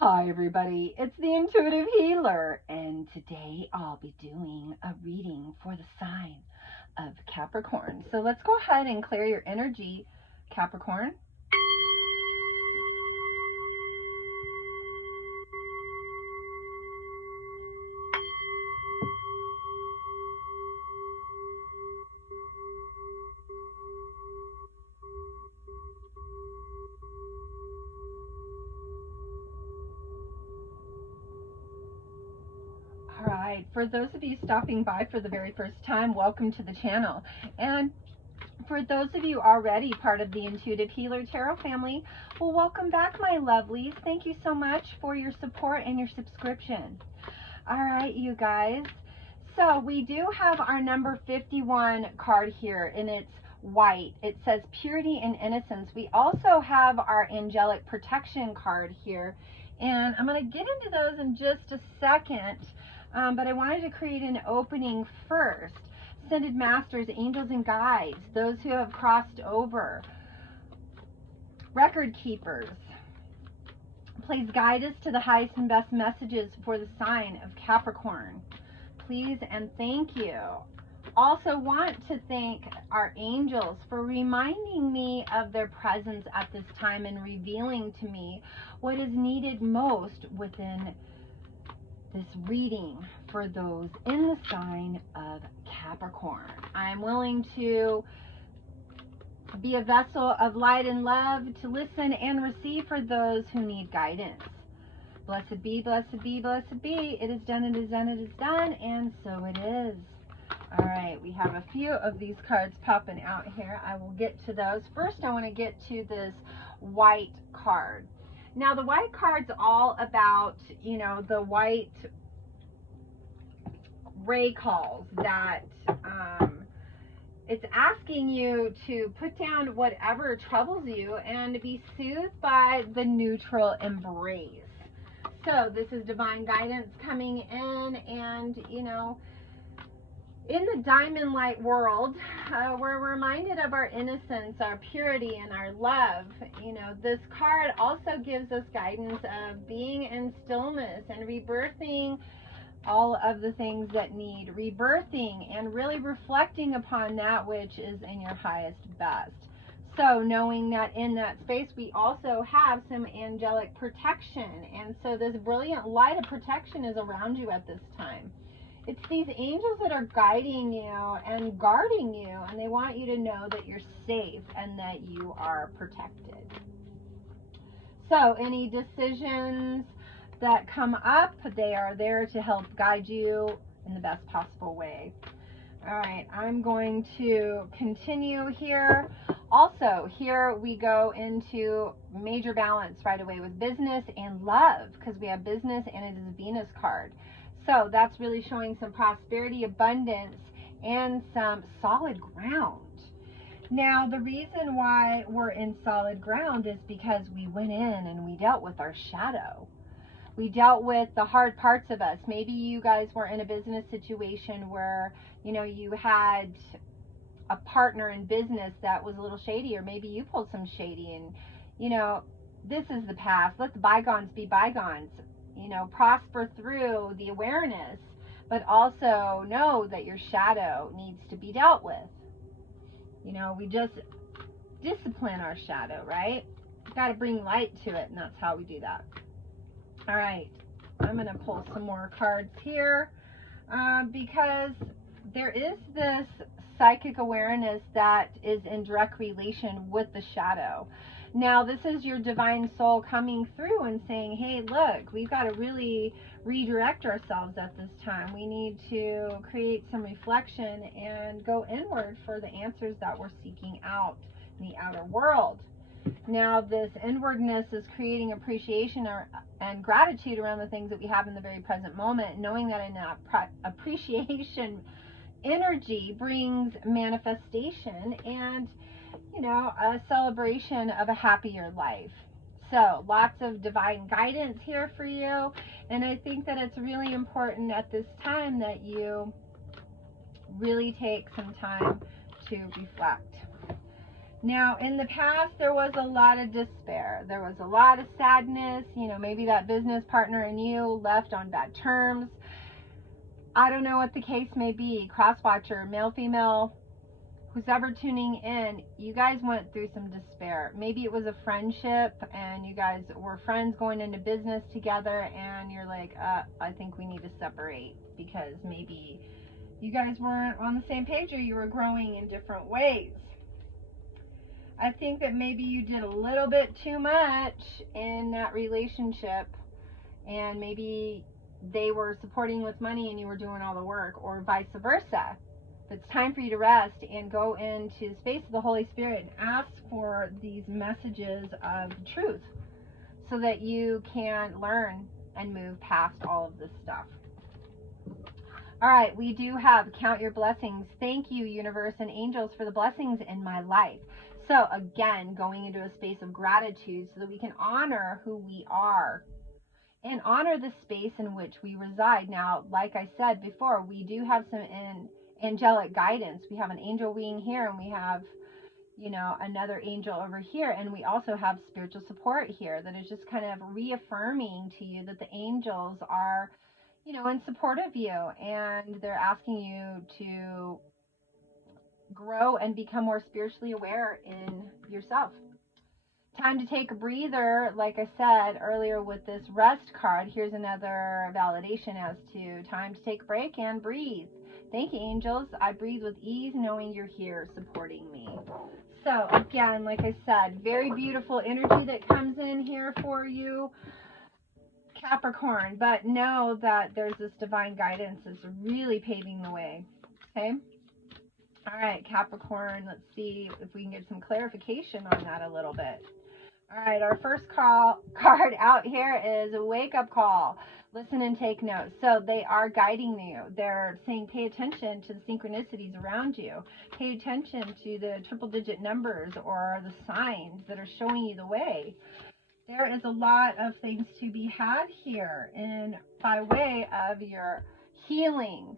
Hi everybody, it's the Intuitive Healer, and today I'll be doing a reading for the sign of Capricorn. So let's go ahead and clear your energy, Capricorn. All right, for those of you stopping by for the very first time, welcome to the channel. And for those of you already part of the Intuitive Healer Tarot family, well, welcome back, my lovelies. Thank you so much for your support and your subscription. All right, you guys. So we do have our number 51 card here, and it's white. It says purity and innocence. We also have our angelic protection card here, and I'm going to get into those in just a second, but I wanted to create an opening first. Ascended masters, angels and guides, those who have crossed over, record keepers, please guide us to the highest and best messages for the sign of Capricorn. Please and thank you. Also want to thank our angels for reminding me of their presence at this time and revealing to me what is needed most within this reading for those in the sign of Capricorn. I'm willing to be a vessel of light and love to listen and receive for those who need guidance. Blessed be, blessed be, blessed be. It is done, it is done, it is done, and so it is. All right, we have a few of these cards popping out here. I will get to those. First, I want to get to this white card. Now, the white card's all about, you know, the white ray calls that it's asking you to put down whatever troubles you and be soothed by the neutral embrace. So this is divine guidance coming in, and you know, in the diamond light world, we're reminded of our innocence, our purity, and our love. You know, this card also gives us guidance of being in stillness and rebirthing all of the things that need rebirthing and really reflecting upon that which is in your highest best. So knowing that in that space we also have some angelic protection, and so this brilliant light of protection is around you at this time. It's these angels that are guiding you and guarding you, and they want you to know that you're safe and that you are protected. So any decisions that come up, they are there to help guide you in the best possible way. All right, I'm going to continue here. Also, here we go into major balance right away with business and love, because we have business and it is a Venus card. So that's really showing some prosperity, abundance, and some solid ground. Now, the reason why we're in solid ground is because we went in and we dealt with our shadow. We dealt with the hard parts of us. Maybe you guys were in a business situation where, you know, you had a partner in business that was a little shady, or maybe you pulled some shady, and, you know, this is the past. Let the bygones be bygones. You know, prosper through the awareness, but also know that your shadow needs to be dealt with. You know, we just discipline our shadow, right? Got to bring light to it, and that's how we do that. All right, I'm going to pull some more cards here because there is this psychic awareness that is in direct relation with the shadow. Now, this is your divine soul coming through and saying, hey, look, we've got to really redirect ourselves at this time. We need to create some reflection and go inward for the answers that we're seeking out in the outer world. Now, this inwardness is creating appreciation and gratitude around the things that we have in the very present moment, knowing that in that appreciation energy brings manifestation and, you know, a celebration of a happier life. So lots of divine guidance here for you, and I think that it's really important at this time that you really take some time to reflect. Now, in the past, there was a lot of despair. There was a lot of sadness. You know, maybe that business partner and you left on bad terms. I don't know what the case may be. Cross-watcher, male, female, who's ever tuning in, you guys went through some despair. Maybe it was a friendship and you guys were friends going into business together and you're like, I think we need to separate because maybe you guys weren't on the same page or you were growing in different ways. I think that maybe you did a little bit too much in that relationship and maybe they were supporting with money and you were doing all the work, or vice versa. It's time for you to rest and go into the space of the Holy Spirit and ask for these messages of truth so that you can learn and move past all of this stuff. All right, we do have count your blessings. Thank you, universe and angels, for the blessings in my life. So again, going into a space of gratitude so that we can honor who we are and honor the space in which we reside. Now, like I said before, we do have some angelic guidance. We have an angel wing here and we have, you know, another angel over here, and we also have spiritual support here that is just kind of reaffirming to you that the angels are, you know, in support of you, and they're asking you to grow and become more spiritually aware in yourself. Time to take a breather. Like I said earlier with this rest card, here's another validation as to time to take a break and breathe. Thank you, angels. I breathe with ease knowing you're here supporting me. So again, like I said, very beautiful energy that comes in here for you, Capricorn, but know that there's this divine guidance that's really paving the way. Okay? All right, Capricorn, let's see if we can get some clarification on that a little bit. All right, our first card out here is a wake-up call. Listen and take notes. So they are guiding you. They're saying pay attention to the synchronicities around you. Pay attention to the triple-digit numbers or the signs that are showing you the way. There is a lot of things to be had here, and by way of your healing,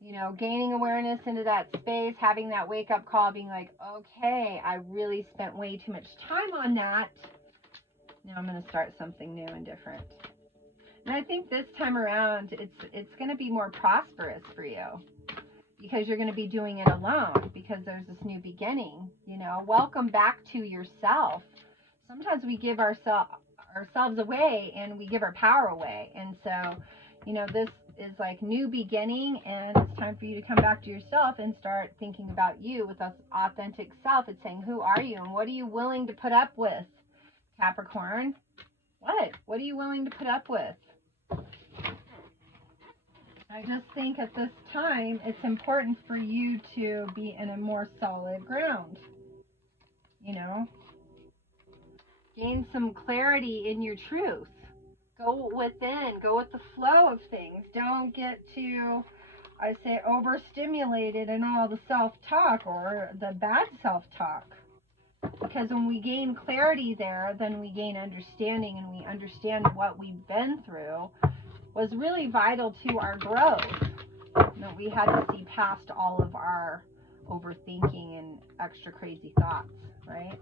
you know, gaining awareness into that space, having that wake-up call, being like, okay, I really spent way too much time on that. Now I'm going to start something new and different. And I think this time around, it's going to be more prosperous for you because you're going to be doing it alone because there's this new beginning. You know, welcome back to yourself. Sometimes we give ourselves away and we give our power away. And so, you know, this is like new beginning, and it's time for you to come back to yourself and start thinking about you with this authentic self. It's saying, who are you and what are you willing to put up with, Capricorn? What are you willing to put up with? I just think at this time it's important for you to be in a more solid ground. You know, gain some clarity in your truth. Go within, go with the flow of things. Don't get too, I say, overstimulated in all the self-talk or the bad self-talk. Because when we gain clarity there, then we gain understanding, and we understand what we've been through was really vital to our growth. That we had to see past all of our overthinking and extra crazy thoughts, right?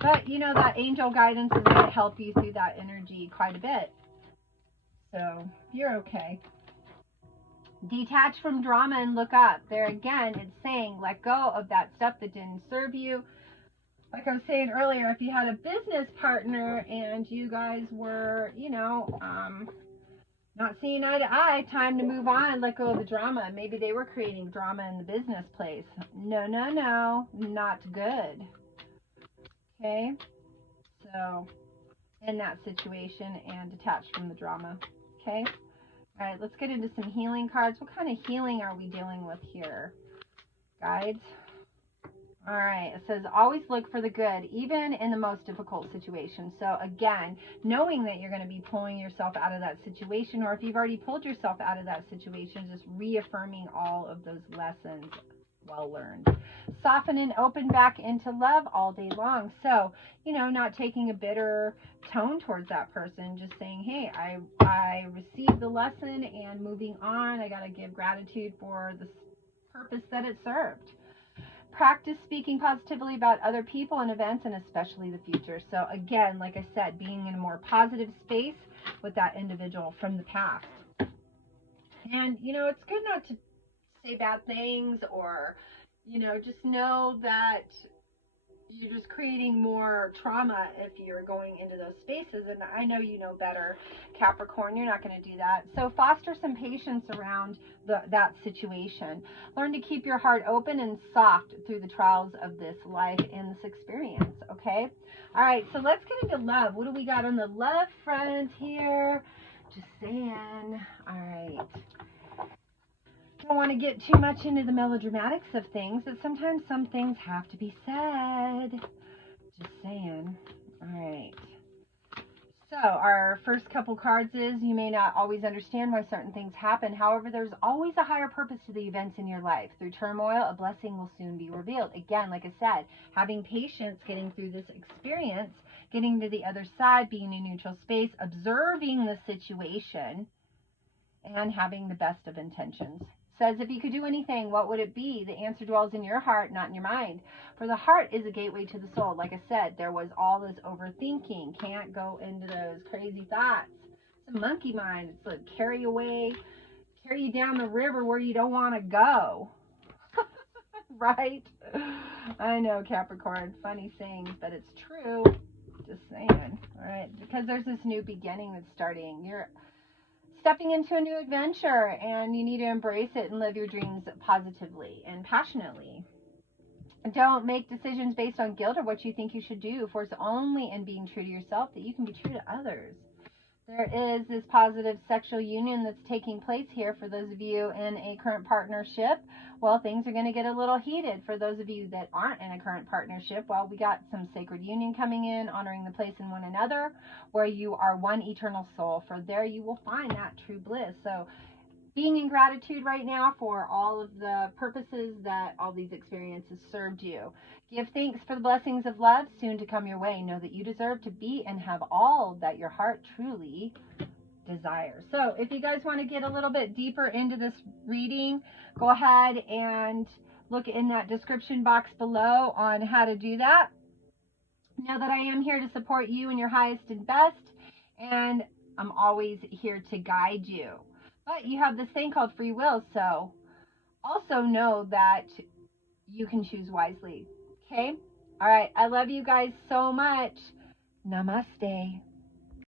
But, you know, that angel guidance is going to help you through that energy quite a bit. So, you're okay. Detach from drama and look up. There again, it's saying let go of that stuff that didn't serve you. Like I was saying earlier, if you had a business partner and you guys were, you know, not seeing eye to eye, time to move on, let go of the drama. Maybe they were creating drama in the business place. No, not good. Okay? So, in that situation and detach from the drama. Okay? All right, let's get into some healing cards. What kind of healing are we dealing with here, guides? All right, it says always look for the good, even in the most difficult situation. So again, knowing that you're going to be pulling yourself out of that situation, or if you've already pulled yourself out of that situation, just reaffirming all of those lessons well learned. Soften and open back into love all day long. So, you know, not taking a bitter tone towards that person, just saying, hey, I received the lesson and moving on. I got to give gratitude for the purpose that it served. Practice speaking positively about other people and events, and especially the future. So again, like I said, being in a more positive space with that individual from the past. And, you know, it's good not to say bad things, or, you know, just know that you're just creating more trauma if you're going into those spaces. And I know you know better, Capricorn. You're not going to do that. So foster some patience around that situation. Learn to keep your heart open and soft through the trials of this life and this experience. Okay. All right. So let's get into love. What do we got on the love front here? Just saying. All right. Don't want to get too much into the melodramatics of things, but sometimes some things have to be said. Just saying. All right. So our first couple cards is, you may not always understand why certain things happen. However, there's always a higher purpose to the events in your life. Through turmoil, a blessing will soon be revealed. Again, like I said, having patience, getting through this experience, getting to the other side, being in a neutral space, observing the situation, and having the best of intentions. Says, if you could do anything, what would it be? The answer dwells in your heart, not in your mind. For the heart is a gateway to the soul. Like I said, there was all this overthinking. Can't go into those crazy thoughts. It's a monkey mind. It's like carry you down the river where you don't want to go. Right? I know, Capricorn. Funny sayings, but it's true. Just saying. All right. Because there's this new beginning that's starting. You're stepping into a new adventure, and you need to embrace it and live your dreams positively and passionately. Don't make decisions based on guilt or what you think you should do, for it's only in being true to yourself that you can be true to others. There is this positive sexual union that's taking place here for those of you in a current partnership. Well, things are going to get a little heated for those of you that aren't in a current partnership. Well, we got some sacred union coming in, honoring the place in one another, where you are one eternal soul. For there you will find that true bliss. So being in gratitude right now for all of the purposes that all these experiences served you. Give thanks for the blessings of love soon to come your way. Know that you deserve to be and have all that your heart truly desires. So if you guys want to get a little bit deeper into this reading, go ahead and look in that description box below on how to do that. Know that I am here to support you in your highest and best, and I'm always here to guide you. But you have this thing called free will, so also know that you can choose wisely. Okay? All right. I love you guys so much. Namaste.